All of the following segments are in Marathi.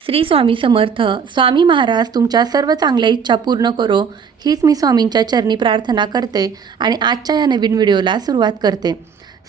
श्री स्वामी समर्थ स्वामी महाराज तुमच्या सर्व चांगल्या इच्छा पूर्ण करो हीच मी स्वामींच्या चरणी प्रार्थना करते आणि आजच्या या नवीन व्हिडिओला सुरुवात करते.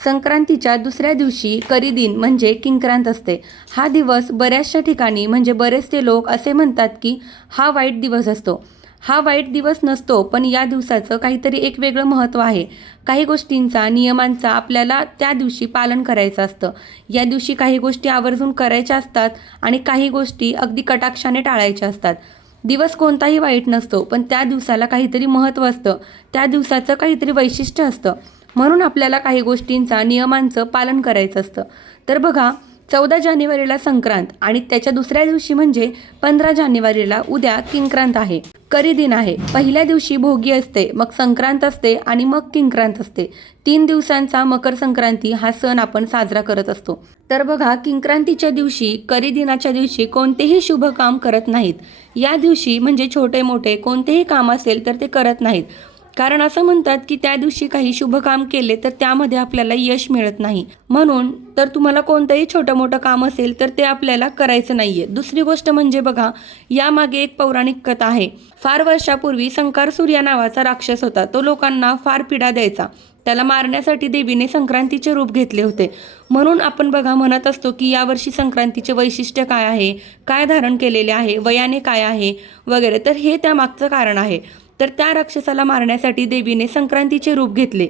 संक्रांतीच्या दुसऱ्या दिवशी करीदिन म्हणजे किंक्रांत असते. हा दिवस बऱ्याचशा ठिकाणी म्हणजे बरेचसे लोक असे म्हणतात की हा वाईट दिवस असतो. हा वाईट दिवस नसतो पण या दिवसाचं काहीतरी एक वेगळं महत्त्व आहे. काही गोष्टींचा नियमांचा आपल्याला त्या दिवशी पालन करायचं असतं. या दिवशी काही गोष्टी आवर्जून करायच्या असतात आणि काही गोष्टी अगदी कटाक्षाने टाळायच्या असतात. दिवस कोणताही वाईट नसतो पण त्या दिवसाला काहीतरी महत्त्व असतं. त्या दिवसाचं काहीतरी वैशिष्ट्य असतं. म्हणून आपल्याला काही गोष्टींचा नियमांचं पालन करायचं असतं. तर बघा चौदा जानेवारीला संक्रांत आणि त्याच्या दुसऱ्या दिवशी म्हणजे पंधरा जानेवारीला उद्या किंक्रांत आहे. करी दिन आहे. पहिल्या दिवशी भोगी असते मग संक्रांत असते आणि मग किंक्रांत असते. तीन दिवसांचा मकर संक्रांती हा सण आपण साजरा करत असतो. तर बघा किंक्रांतीच्या दिवशी करी दिनाच्या दिवशी कोणतेही शुभ काम करत नाहीत. या दिवशी म्हणजे छोटे मोठे कोणतेही काम असेल तर ते करत नाहीत. कारण असं म्हणतात की त्या दिवशी काही शुभ काम केले तर त्यामध्ये आपल्याला यश मिळत नाही. म्हणून तर तुम्हाला कोणतंही छोटं मोठं काम असेल तर ते आपल्याला करायचं नाहीये. दुसरी गोष्ट म्हणजे बघा यामागे एक पौराणिक कथा आहे. फार वर्षापूर्वी संकार सूर्या नावाचा राक्षस होता. तो लोकांना फार पीडा द्यायचा. त्याला मारण्यासाठी देवीने संक्रांतीचे रूप घेतले होते. म्हणून आपण बघा म्हणत असतो की यावर्षी संक्रांतीचे वैशिष्ट्य काय आहे? काय धारण केलेले आहे? वयाने काय आहे? वगैरे. तर हे त्यामागचं कारण आहे. तर त्या राक्षसाला मारण्यासाठी देवीने संक्रांतीचे रूप घेतले.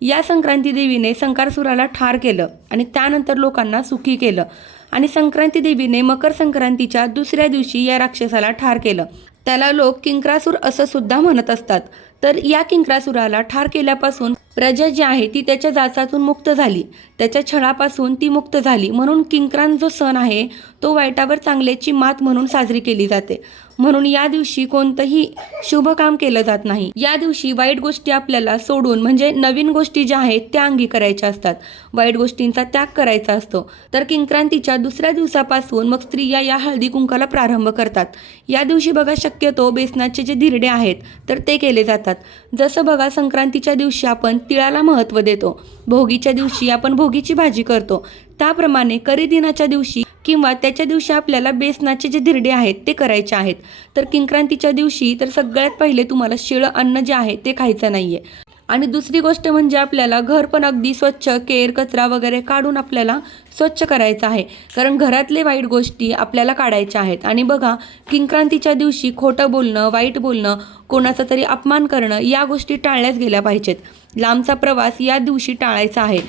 या संक्रांती देवीने संकारसुराला ठार केलं आणि त्यानंतर लोकांना सुखी केलं आणि संक्रांती देवीने मकर संक्रांतीच्या दुसऱ्या दिवशी या राक्षसाला ठार केलं. त्याला लोक किंक्रासूर असं सुद्धा म्हणत असतात. तर या किंक्रासुराला ठार केल्यापासून प्रजा जी आहे ती त्याच्या जाचातून मुक्त झाली. त्याच्या छळापासून ती मुक्त झाली. म्हणून किंक्रांत जो सण आहे तो वाईटावर चांगल्याची मात म्हणून साजरी केली जाते. म्हणून या दिवशी कोणतंही शुभ काम केलं जात नाही. या दिवशी वाईट गोष्टी आपल्याला सोडून म्हणजे नवीन गोष्टी ज्या आहेत त्या अंगी करायच्या असतात. वाईट गोष्टींचा त्याग करायचा असतो. तर किंक्रांतीच्या दुसऱ्या दिवसापासून मग स्त्रिया या हळदी कुंकाला प्रारंभ करतात. या दिवशी बघा शक्यतो बेसनाचे जे धिरडे आहेत तर ते केले जातात. जसं बघा संक्रांतीच्या दिवशी आपण तिळाला महत्त्व देतो. भोगीच्या दिवशी आपण भोगीची भाजी करतो. त्याप्रमाणे करीदिनाच्या दिवशी किंवा त्याच्या दिवशी आपल्याला बेसनाचे जे धिरडे आहेत ते करायचे आहेत. तर किंक्रांतीच्या दिवशी तर सगळ्यात पहिले तुम्हाला शिळं अन्न जे आहे ते खायचं नाही आहे आणि दुसरी गोष्ट म्हणजे आपल्याला घर पण अगदी स्वच्छ केर कचरा वगैरे काढून आपल्याला स्वच्छ करायचं आहे. कारण घरातले वाईट गोष्टी आपल्याला काढायच्या आहेत. आणि बघा किंक्रांतीच्या दिवशी खोटं बोलणं वाईट बोलणं कोणाचा तरी अपमान करणं या गोष्टी टाळल्याच गेल्या पाहिजेत. लांबचा प्रवास या दिवशी टाळायचा आहे.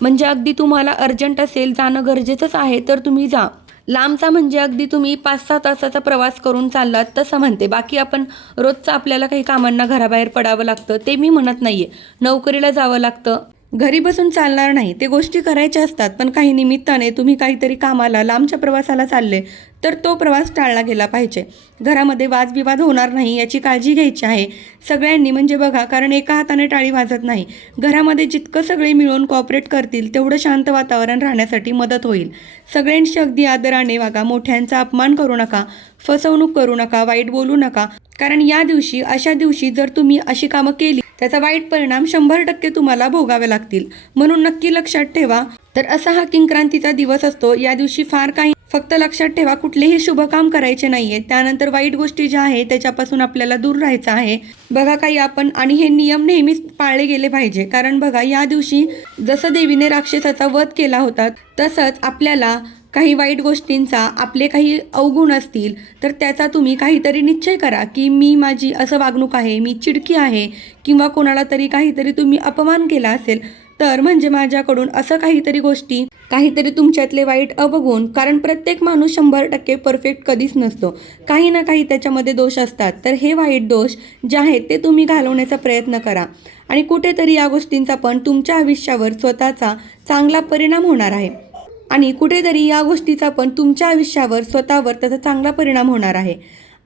म्हणजे अगदी तुम्हाला अर्जंट असेल जाणं गरजेचंच आहे तर तुम्ही जा. लांबचा म्हणजे अगदी तुम्ही पाच सहा तासाचा प्रवास करून चाललात तसं म्हणते. बाकी आपण रोजचं आपल्याला काही कामांना घराबाहेर पडावं लागतं ते मी म्हणत नाही आहे नोकरीला जावं लागतं. घरी बसून चालणार नाही. ते गोष्टी करायच्या असतात पण काही निमित्ताने तुम्ही काहीतरी कामाला लांबच्या प्रवासाला चालले तर तो प्रवास टाळला गेला पाहिजे. घरामध्ये वादविवाद होणार नाही याची काळजी घ्यायची आहे. सगळ्यांनी म्हणजे बघा कारण एका हाताने टाळी वाजत नाही. घरामध्ये जितकं सगळे मिळून कॉपरेट करतील तेवढं शांत वातावरण राहण्यासाठी मदत होईल. सगळ्यांशी अगदी आदराने वागा मोठ्यांचा अपमान करू नका. फसवणूक करू नका वाईट बोलू नका. कारण या दिवशी अशा दिवशी जर तुम्ही अशी कामं केली त्याचा वाईट परिणाम शंभर टक्के तुम्हाला भोगावे लागतील. म्हणून नक्की लक्षात ठेवा. तर असा हा किंक्रांतीचा दिवस असतो. या दिवशी फार काही फक्त लक्षात ठेवा कुठलेही शुभ काम करायचे नाहीये. त्यानंतर वाईट गोष्टी ज्या आहेत त्याच्यापासून आपल्याला दूर राहायचं आहे. बघा काही आपण आणि हे नियम नेहमीच पाळले गेले पाहिजे. कारण बघा या दिवशी जसं देवीने राक्षसाचा वध केला होता तसंच आपल्याला काही वाईट गोष्टींचा आपले काही अवगुण असतील तर त्याचा तुम्ही काहीतरी निश्चय करा की मी माझी असं वागणूक आहे मी चिडकी आहे किंवा कोणाला तरी काहीतरी तुम्ही अपमान केला असेल तर म्हणजे माझ्याकडून असं काहीतरी गोष्टी काहीतरी तुमच्यातले वाईट अवगुण कारण प्रत्येक माणूस शंभर टक्के परफेक्ट कधीच नसतो. काही ना काही त्याच्यामध्ये दोष असतात. तर हे वाईट दोष जे आहेत ते तुम्ही घालवण्याचा प्रयत्न करा. आणि कुठेतरी या गोष्टींचा पण तुमच्या आयुष्यावर स्वतःचा चांगला परिणाम होणार आहे. आणि कुठेतरी या गोष्टीचा पण तुमच्या आयुष्यावर स्वतःवर त्याचा चांगला परिणाम होणार आहे.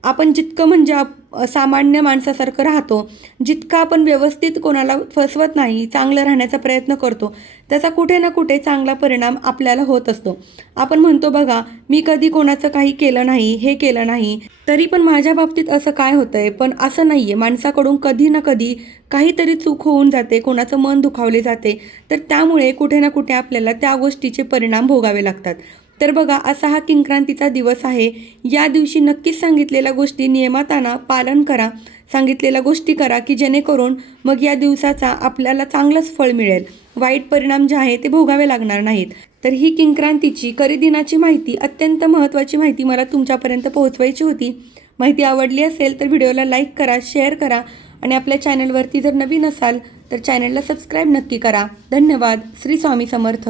आपण जितकं म्हणजे आप सामान्य माणसासारखं राहतो. जितका आपण व्यवस्थित कोणाला फसवत नाही चांगलं राहण्याचा प्रयत्न करतो त्याचा कुठे ना कुठे चांगला परिणाम आपल्याला होत असतो. आपण म्हणतो बघा मी कधी कोणाचं काही केलं नाही हे केलं नाही तरी पण माझ्या बाबतीत असं काय होतंय? पण असं नाही आहे माणसाकडून कधी ना कधी काहीतरी चूक होऊन जाते कोणाचं मन दुखावले जाते. तर त्यामुळे कुठे ना कुठे आपल्याला त्या गोष्टीचे परिणाम भोगावे लागतात. तर बघा असा हा किंक्रांतीचा दिवस आहे. या दिवशी नक्कीच सांगितलेल्या गोष्टी नियमाताना पालन करा. सांगितलेल्या गोष्टी करा की जेणेकरून मग या दिवसाचा आपल्याला चांगलंच फळ मिळेल. वाईट परिणाम जे आहे ते भोगावे लागणार नाहीत. तर ही किंक्रांतीची करीदिनाची माहिती अत्यंत महत्त्वाची माहिती मला तुमच्यापर्यंत पोहोचवायची होती. माहिती आवडली असेल तर व्हिडिओला लाईक करा शेअर करा आणि आपल्या चॅनलवरती जर नवीन असाल तर चॅनलला सबस्क्राईब नक्की करा. धन्यवाद. श्री स्वामी समर्थ.